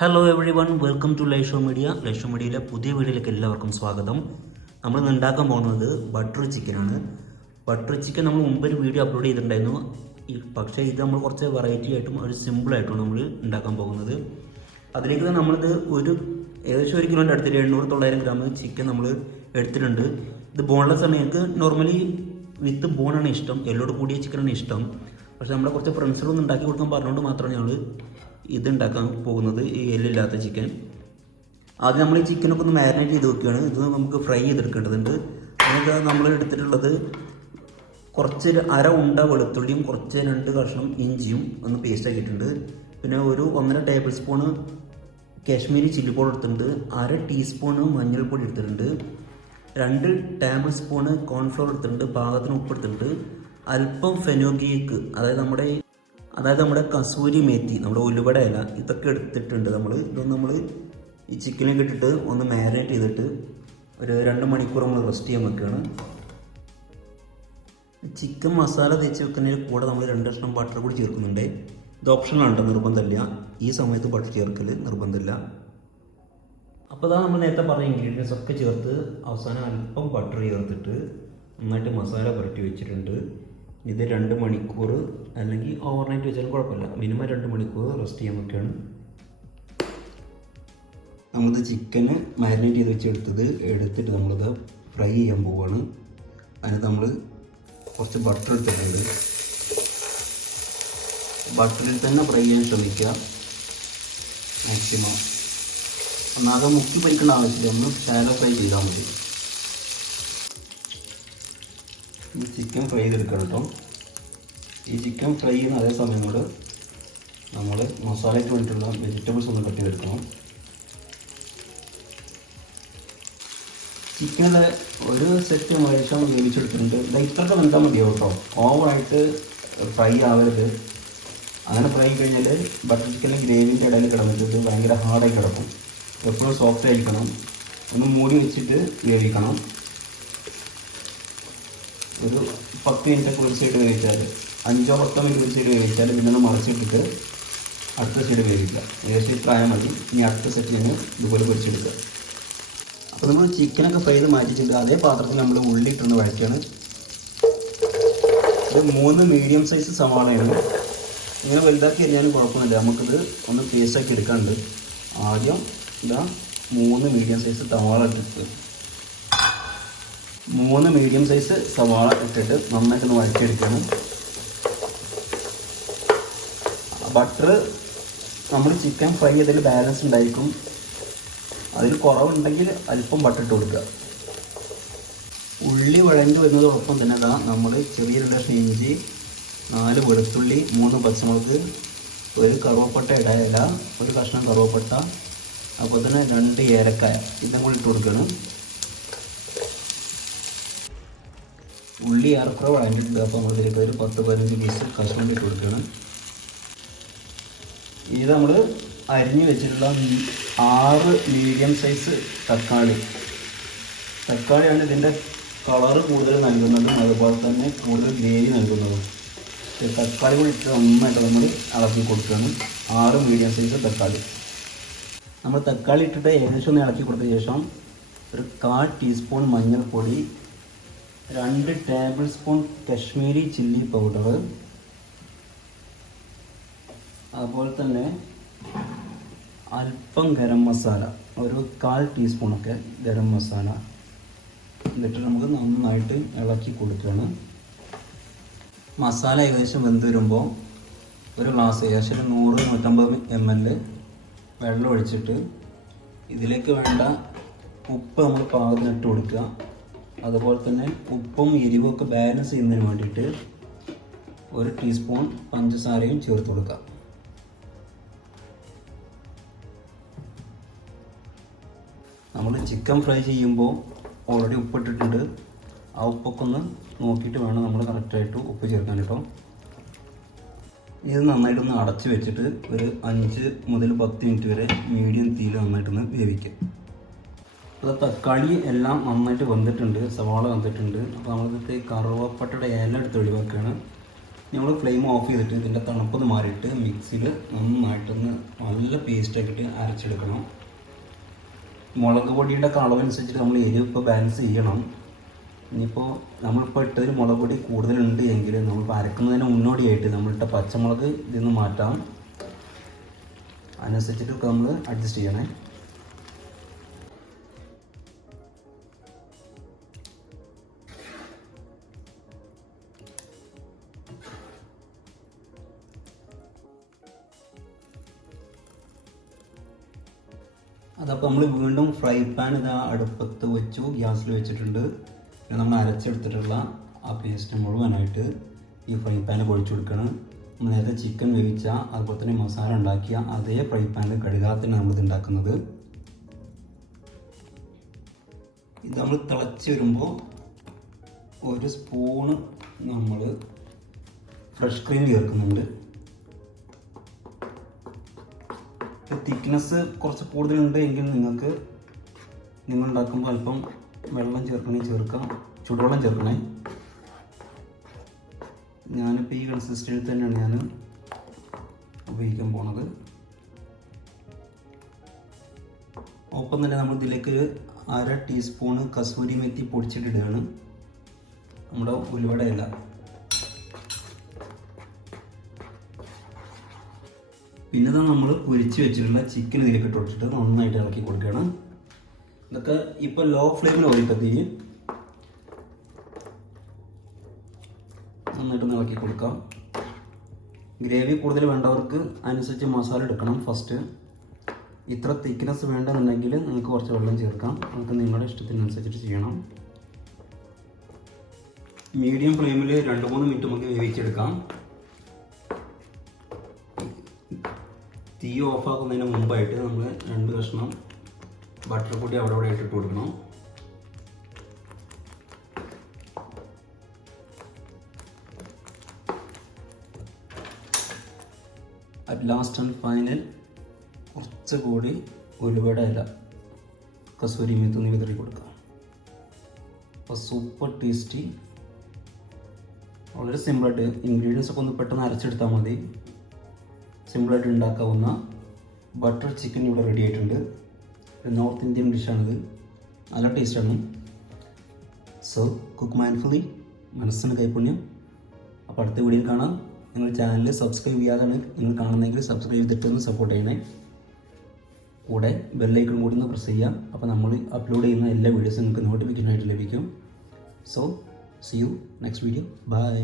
Hello everyone welcome to ലൈഷോ media ലൈഷോ മീഡിയയിലെ പുതിയ വീഡിയോയിലേക്ക് എല്ലാവർക്കും സ്വാഗതം. നമ്മൾ ഇന്ന് ഉണ്ടാക്കാൻ പോകുന്നത് ബട്ടർ ചിക്കനാണ് ബട്ടർ ചിക്കൻ നമ്മൾ മുമ്പ് ഒരു വീഡിയോ അപ്ലോഡ് ചെയ്തിട്ടുണ്ടായിരുന്നു. പക്ഷേ ഇത് നമ്മൾ കുറച്ച് വെറൈറ്റി ആയിട്ടും ഒരു സിമ്പിളായിട്ടും നമ്മൾ ഉണ്ടാക്കാൻ പോകുന്നത്. അതിലേക്ക് തന്നെ നമ്മളിത് ഒരു ഏകദേശം ഒരു കിലോന്റെ അടുത്തിട്ട് എണ്ണൂറ് തൊള്ളായിരം ഗ്രാം ചിക്കൻ നമ്മൾ എടുത്തിട്ടുണ്ട്. ഇത് ബോൺലെസ് ആണ്. ഞങ്ങൾക്ക് നോർമലി വിത്ത് ബോണാണ് ഇഷ്ടം. എല്ലോട് കൂടിയ ചിക്കനാണ് ഇഷ്ടം. പക്ഷേ നമ്മുടെ കുറച്ച് ഫ്രണ്ട്സുകളൊന്നും ഉണ്ടാക്കി കൊടുക്കാൻ പറഞ്ഞുകൊണ്ട് മാത്രമാണ് ഞങ്ങൾ ഇത് ഉണ്ടാക്കാൻ പോകുന്നത് ഈ എല്ലില്ലാത്ത ചിക്കൻ ആദ്യം നമ്മൾ ഈ ചിക്കനൊക്കെ ഒന്ന് മാരിനേറ്റ് ചെയ്ത് വെക്കുകയാണ്. ഇത് നമുക്ക് ഫ്രൈ ചെയ്തെടുക്കേണ്ടതുണ്ട്. അതിനൊക്കെ നമ്മൾ എടുത്തിട്ടുള്ളത് കുറച്ച് അര ഉണ്ട വെളുത്തുള്ളിയും കുറച്ച് രണ്ട് കഷ്ണം ഇഞ്ചിയും ഒന്ന് പേസ്റ്റ് ആക്കിയിട്ടുണ്ട്. പിന്നെ ഒരു ഒന്നര tablespoon Kashmiri chilli powder എടുത്തിട്ടുണ്ട്. അര ടീസ്പൂണ് മഞ്ഞൾപ്പൊടി എടുത്തിട്ടുണ്ട്. രണ്ട് ടേബിൾ സ്പൂണ് കോൺഫ്ലോർ എടുത്തിട്ടുണ്ട്. പാകത്തിന് ഉപ്പ് എടുത്തിട്ടുണ്ട്. അല്പം ഫെനോഗീക്ക് അതായത് നമ്മുടെ അതായത് നമ്മുടെ കസൂരി മേത്തി നമ്മുടെ ഉലുവട ഇല ഇതൊക്കെ എടുത്തിട്ടുണ്ട് നമ്മൾ ഇതൊന്ന് നമ്മൾ ഈ ചിക്കനൊക്കെ ഇട്ടിട്ട് ഒന്ന് മാരിനേറ്റ് ചെയ്തിട്ട് ഒരു രണ്ട് മണിക്കൂർ നമ്മൾ റെസ്റ്റ് ചെയ്യാൻ വെക്കുകയാണ്. ചിക്കൻ മസാല തേച്ച് വെക്കുന്നതിന് കൂടെ നമ്മൾ രണ്ട് കഷ്ണം ബട്ടർ കൂടി ചേർക്കുന്നുണ്ട്. ഇത് ഓപ്ഷനാണ് കേട്ടോ നിർബന്ധമില്ല. ഈ സമയത്ത് ബട്ടർ ചേർക്കൽ നിർബന്ധമില്ല. അപ്പോൾ അതാണ് നമ്മൾ നേരത്തെ പറഞ്ഞ ഇൻഗ്രീഡിയൻസ് ഒക്കെ ചേർത്ത് അവസാനം അല്പം ബട്ടർ ചേർത്തിട്ട് നന്നായിട്ട് മസാല പുരട്ടി വെച്ചിട്ടുണ്ട്. ഇത് രണ്ട് മണിക്കൂർ അല്ലെങ്കിൽ ഓവർനൈറ്റ് വെച്ചാലും കുഴപ്പമില്ല. മിനിമം രണ്ട് മണിക്കൂർ റെസ്റ്റ് ചെയ്യാൻ വെക്കുകയാണ്. നമ്മളിത് ചിക്കന് മാരിനേറ്റ് ചെയ്ത് വെച്ചെടുത്തത് എടുത്തിട്ട് നമ്മളിത് ഫ്രൈ ചെയ്യാൻ പോവുകയാണ് അതിന് നമ്മൾ കുറച്ച് ബട്ടർ എടുത്തിട്ടുണ്ട് ബട്ടറിൽ തന്നെ ഫ്രൈ ചെയ്യാൻ ശ്രമിക്കുക. മാക്സിമം ഒന്നാകെ മുക്കി പരിക്കേണ്ട ആവശ്യമില്ല. ഒന്ന് ഷാലോ ഫ്രൈ ചെയ്താൽ മതി. ഈ ചിക്കൻ ഫ്രൈ ചെയ്തെടുക്കണം കേട്ടോ ഈ ചിക്കൻ ഫ്രൈ ചെയ്യുന്ന അതേ സമയം കൊണ്ട് നമ്മൾ മസാലയ്ക്ക് വേണ്ടിയിട്ടുള്ള വെജിറ്റബിൾസ് ഒന്ന് കട്ട് ചെയ്തെടുക്കണം. ചിക്കനിൽ ഒരു സെറ്റ് മനുഷ്യൻ വേവിച്ചെടുത്തിട്ടുണ്ട്. ഇത് ഇത്രയൊക്കെ വെന്താൽ മതിയാവും കേട്ടോ ഓവറായിട്ട് ഫ്രൈ ആവരുത്. അങ്ങനെ ഫ്രൈ കഴിഞ്ഞാൽ ബട്ടർ ചിക്കനിൽ ഗ്രേവിന്റെ ഇടയിൽ കിടന്നിട്ട് ഭയങ്കര ഹാർഡായി കിടക്കും. എപ്പോഴും സോഫ്റ്റ് ആയിരിക്കണം. ഒന്ന് മൂടി വെച്ചിട്ട് വേവിക്കണം. ഒരു പത്ത് മിനിറ്റ് കുളിച്ചിട്ട് വേവിച്ചാൽ അഞ്ചോ പത്തോ മിനിറ്റ് കുളിച്ചിട്ട് വേവിച്ചാൽ പിന്നെ മറിച്ചിട്ടിട്ട് അടുത്ത സൈഡ് വേവിക്കുക. ഏകദേശം ഇത്ര മതി. ഇനി അടുത്ത സെറ്റ് ഞങ്ങൾ ഇതുപോലെ പൊരിച്ചെടുക്കുക. അപ്പോൾ നമ്മൾ ചിക്കനൊക്കെ ഫ്രൈ ചെയ്ത് മാറ്റിച്ചിട്ട് അതേ പാത്രത്തിൽ നമ്മൾ ഉള്ളി ഇട്ടുകൊണ്ട് വഴറ്റിയാണ് ഇത് മൂന്ന് മീഡിയം സൈസ് സവാളയാണ്. ഇങ്ങനെ വലുതാക്കി കഴിഞ്ഞാലും കുഴപ്പമൊന്നുമില്ല. നമുക്കിത് ഒന്ന് പേസ്റ്റാക്കി എടുക്കാനുണ്ട്. ആദ്യം ഇതാ മൂന്ന് മീഡിയം സൈസ് സവാള ഇട്ടിട്ട് മൂന്ന് മീഡിയം സൈസ് സവാള ഇട്ടിട്ട് നന്നായിട്ടൊന്ന് വഴറ്റിയെടുക്കണം. ബട്ടർ നമ്മൾ ചിക്കൻ ഫ്രൈ ചെയ്തതിൽ ബാലൻസ് ഉണ്ടായിരിക്കും. അതിൽ കുറവുണ്ടെങ്കിൽ അല്പം ബട്ടർ ഇട്ട് കൊടുക്കുക. ഉള്ളി വഴണ്ട് വരുന്നതോടൊപ്പം തന്നെ അതാ നമ്മൾ ചെറിയ ഇഞ്ചി നാല് വെളുത്തുള്ളി മൂന്ന് പച്ചമുളക് ഒരു കറുവപ്പട്ട ഇടയില ഒരു കഷ്ണം കറുവപ്പട്ട അപ്പോൾ തന്നെ രണ്ട് ഏലക്കായ ഇതും കൂടി ഇട്ട് കൊടുക്കണം. ഉള്ളി ഏറെക്കുറെ വഴഞ്ഞിട്ടുണ്ട് അപ്പോൾ നമ്മൾ ഇതിലേക്ക് ഒരു പത്ത് പതിനഞ്ച് പീസ് കഷ്ണം ഇട്ട് കൊടുക്കണം ഇത് നമ്മൾ അരിഞ്ഞ് വെച്ചിട്ടുള്ള ആറ് മീഡിയം സൈസ് തക്കാളി. തക്കാളിയാണ് ഇതിന്റെ കളറ് കൂടുതൽ നൽകുന്നതും അതുപോലെ തന്നെ കൂടുതൽ ഗ്രേവി നൽകുന്നതും. തക്കാളി കൂടി ഇട്ട് നന്നായിട്ട് നമ്മൾ ഇളക്കി കൊടുക്കുകയാണ്. ആറ് മീഡിയം സൈസ് തക്കാളി. നമ്മൾ തക്കാളി ഇട്ടിട്ട് ഏകദേശം ഒന്ന് ഇളക്കി കൊടുത്ത ശേഷം ഒരു കാൽ ടീസ്പൂൺ മഞ്ഞൾപ്പൊടി രണ്ട് tablespoon Kashmiri chilli powder അതുപോലെ തന്നെ അല്പം ഗരം മസാല ഒരു കാൽ ടീസ്പൂണൊക്കെ ഗരം മസാല. എന്നിട്ട് നമുക്ക് നന്നായിട്ട് ഇളക്കി കൊടുക്കുകയാണ്. മസാല ഏകദേശം വെന്ത് വരുമ്പോൾ ഒരു ഗ്ലാസ് ഏകദേശം നൂറ് നൂറ്റമ്പത് എം എൽ വെള്ളം ഒഴിച്ചിട്ട് ഇതിലേക്ക് വേണ്ട ഉപ്പ് നമ്മൾ പാകത്തിന് ഇട്ട് കൊടുക്കുക. അതുപോലെ തന്നെ ഉപ്പും എരിവും ഒക്കെ ബാലൻസ് ചെയ്യുന്നതിന് വേണ്ടിയിട്ട് ഒരു ടീസ്പൂൺ പഞ്ചസാരയും ചേർത്ത് കൊടുക്കാം നമ്മൾ ചിക്കൻ ഫ്രൈ ചെയ്യുമ്പോൾ ഓൾറെഡി ഉപ്പിട്ടിട്ടുണ്ട്. ആ ഉപ്പൊക്കെ ഒന്ന് നോക്കിയിട്ട് വേണം നമ്മൾ കറക്റ്റായിട്ട് ഉപ്പ് ചേർക്കാൻ കേട്ടോ. ഇത് നന്നായിട്ടൊന്ന് അടച്ച് വെച്ചിട്ട് ഒരു അഞ്ച് മുതൽ പത്ത് മിനിറ്റ് വരെ മീഡിയം തീയിൽ നന്നായിട്ടൊന്ന് വേവിക്കുക. അപ്പോൾ തക്കാളി എല്ലാം നന്നായിട്ട് വന്നിട്ടുണ്ട് സവാള വന്നിട്ടുണ്ട്. അപ്പോൾ നമ്മളിതിട്ട് കറുവപ്പട്ടയുടെ ഇല എടുത്ത് ഒഴിവാക്കുകയാണ്. നമ്മൾ ഫ്ലെയിം ഓഫ് ചെയ്തിട്ട് ഇതിന്റെ തണുപ്പൊന്ന് മാറിയിട്ട് മിക്സിയിൽ നന്നായിട്ടൊന്ന് നല്ല പേസ്റ്റ് ആക്കിയിട്ട് അരച്ചെടുക്കണം. മുളക് പൊടിയുടെ അളവനുസരിച്ചിട്ട് നമ്മൾ എരിവ് ഇപ്പോൾ ബാലൻസ് ചെയ്യണം. ഇനിയിപ്പോൾ നമ്മളിപ്പോൾ ഇട്ടതിൽ മുളക് പൊടി കൂടുതലുണ്ട് എങ്കിൽ നമ്മളിപ്പോൾ അരക്കുന്നതിന് മുന്നോടിയായിട്ട് നമ്മളിട്ട പച്ചമുളക് ഇതിൽ നിന്ന് മാറ്റാം. അതിനനുസരിച്ചിട്ടൊക്കെ നമ്മൾ അഡ്ജസ്റ്റ് ചെയ്യണേ. അതപ്പോൾ നമ്മൾ വീണ്ടും ഫ്രൈ പാൻ ഇതാ അടുപ്പത്ത് വെച്ചു ഗ്യാസിൽ വെച്ചിട്ടുണ്ട്. പിന്നെ നമ്മൾ അരച്ചെടുത്തിട്ടുള്ള ആ പേസ്റ്റ് മുഴുവനായിട്ട് ഈ ഫ്രൈ പാനിൽ ഒഴിച്ചു കൊടുക്കണം. നമ്മൾ നേരത്തെ ചിക്കൻ വേവിച്ച അതുപോലെ തന്നെ മസാല ഉണ്ടാക്കിയ അതേ ഫ്രൈ പാനിൽ കഴുകാത്തന്നെ നമ്മളിത് ഉണ്ടാക്കുന്നത്. ഇത് നമ്മൾ തിളച്ച് വരുമ്പോൾ ഒരു സ്പൂണ് നമ്മൾ ഫ്രഷ് ക്രീം ചേർക്കുന്നുണ്ട്. തിക്നെസ് കുറച്ച് കൂടുതലുണ്ട് എങ്കിൽ നിങ്ങൾക്ക് നിങ്ങൾ ഉണ്ടാക്കുമ്പോൾ അല്പം വെള്ളം ചേർക്കണേ ചേർക്കാം. ചൂടുവെള്ളം ചേർക്കണേ. ഞാനിപ്പോൾ ഈ കൺസിസ്റ്റൻസി തന്നെയാണ് ഞാൻ ഉപയോഗിക്കാൻ പോണത്. ഒപ്പം തന്നെ നമ്മൾ ഇതിലേക്ക് ഒരു അര ടീസ്പൂണ് കസൂരി മെത്തി പൊടിച്ചിട്ടിടുകയാണ്. നമ്മുടെ ഉലുവടയല്ല പിന്നെ തന്നെ നമ്മൾ പൊരിച്ച് വെച്ചിട്ടുള്ള ചിക്കൻ ഇതിലേക്ക് ഇട്ട് കൊടുത്തിട്ട് നന്നായിട്ട് ഇളക്കി കൊടുക്കണം. ഇതൊക്കെ ഇപ്പോൾ ലോ ഫ്ലെയിമിൽ ഒഴിക്കത്തി നന്നായിട്ട് ഒന്ന് ഇളക്കി കൊടുക്കാം. ഗ്രേവി കൂടുതൽ വേണ്ടവർക്ക് അനുസരിച്ച് മസാല എടുക്കണം ഫസ്റ്റ് ഇത്ര തിക്നെസ് വേണ്ടെന്നുണ്ടെങ്കിൽ നിങ്ങൾക്ക് കുറച്ച് വെള്ളം ചേർക്കാം. അതൊക്കെ നിങ്ങളുടെ ഇഷ്ടത്തിനനുസരിച്ചിട്ട് ചെയ്യണം. മീഡിയം ഫ്ലെയിമിൽ രണ്ട് മൂന്ന് മിനിറ്റ് നമുക്ക് വേവിച്ചെടുക്കാം. തീ ഓഫാക്കുന്നതിന് മുമ്പായിട്ട് നമ്മൾ രണ്ട് കഷ്ണം ബട്ടർ പൊടി അവിടെ അവിടെ ഇട്ടിട്ട് കൊടുക്കണം. അറ്റ് ലാസ്റ്റ് ആൻഡ് ഫൈനൽ കുറച്ച് കൂടി ഉലുവയുടെ ഇല കസൂരി മെത്തൊന്ന് വിതറി കൊടുക്കാം അപ്പോൾ സൂപ്പർ ടേസ്റ്റി വളരെ സിമ്പിളായിട്ട് ഇൻഗ്രീഡിയൻസ് ഒക്കെ ഒന്ന് പെട്ടെന്ന് അരച്ചെടുത്താൽ മതി. സിമ്പിളായിട്ട് ഉണ്ടാക്കാവുന്ന ബട്ടർ ചിക്കൻ ഇവിടെ റെഡി ആയിട്ടുണ്ട്. ഒരു നോർത്ത് ഇന്ത്യൻ ഡിഷാണിത് നല്ല ടേസ്റ്റാണ് സോ കുക്ക് മൈൻഡ്ഫുള്ളി മനസ്സിന് കൈപ്പുണ്യം അപ്പോൾ അടുത്ത വീഡിയോയിൽ കാണാം. നിങ്ങൾ ചാനൽ സബ്സ്ക്രൈബ് ചെയ്യാതാണ്. നിങ്ങൾ കാണുന്നതെങ്കിൽ സബ്സ്ക്രൈബ് ചെയ്തിട്ട് ഒന്ന് സപ്പോർട്ട് ചെയ്യണേ. കൂടെ ബെല്ലൈക്കൺ കൂടി ഒന്ന് പ്രസ് ചെയ്യാം അപ്പോൾ നമ്മൾ അപ്ലോഡ് ചെയ്യുന്ന എല്ലാ വീഡിയോസും നിങ്ങൾക്ക് നോട്ടിഫിക്കേഷൻ ആയിട്ട് ലഭിക്കും. So see you next video bye